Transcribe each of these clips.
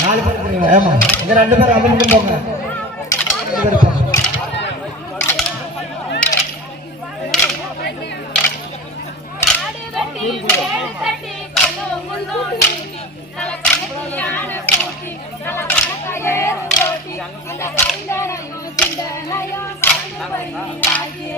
நாலு பேர் இருக்கீங்களா ஆமா இங்க ரெண்டு பேர் அவன் மட்டும் போங்க அந்த கைதான நோக்கின்ற நயம் சாந்து பரிந்தாகிய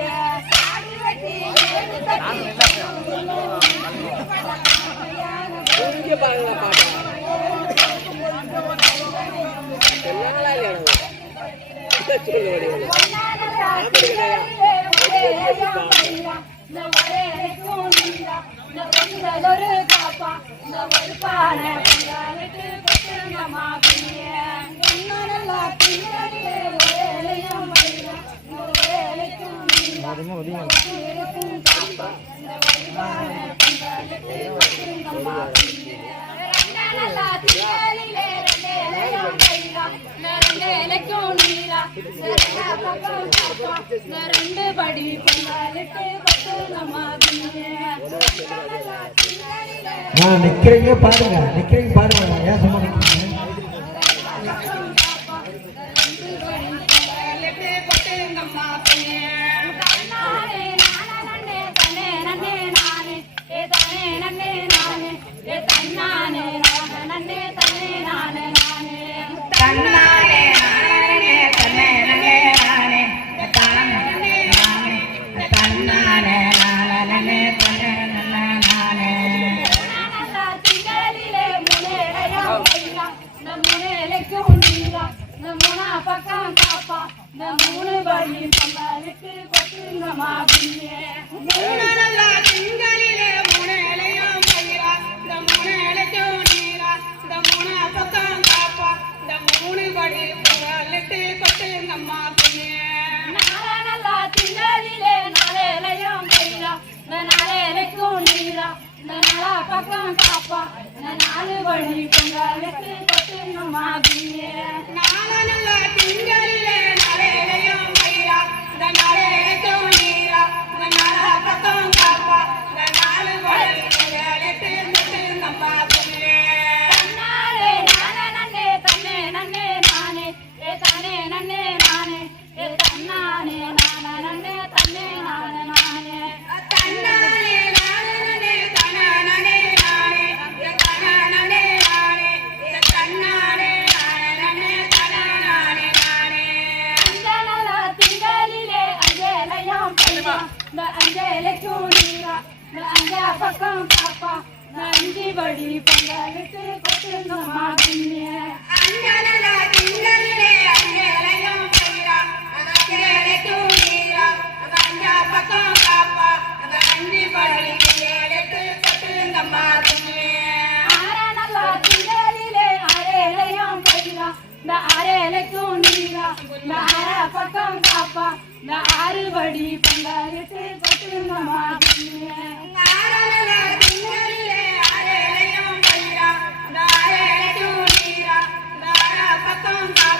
அதுமா அதிகமாக ரெண்டு படி நிக்கிறீங்க பாருங்க நிக்கிறீங்க பாருங்க ஏன் சும்மா நிக்கிறீங்க? பக்கம் காப்பா? நம்ம மூணு வழி பல்லாருக்கு பத்து நம்ம அப்படியே நான் நாலு வழி பொங்கலுக்கு கொட்டணுமா பக்கம் பாப்பா. நந்தி வடி பொங்கலுக்கு கொட்டுங்கம்மா திண்ணே பக்கம் பாப்பா. நந்தி படி எடுத்து கொட்டுங்கம்மா திண்ணே இந்த அரைக்கும் நீரா இந்த அரை பக்கம் காப்பா இந்த ஆறு வடி பங்காளிட்டு கொட்டுங்க மாதிரி Bye.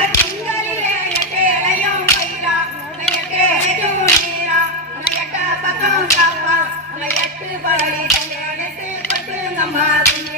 amado.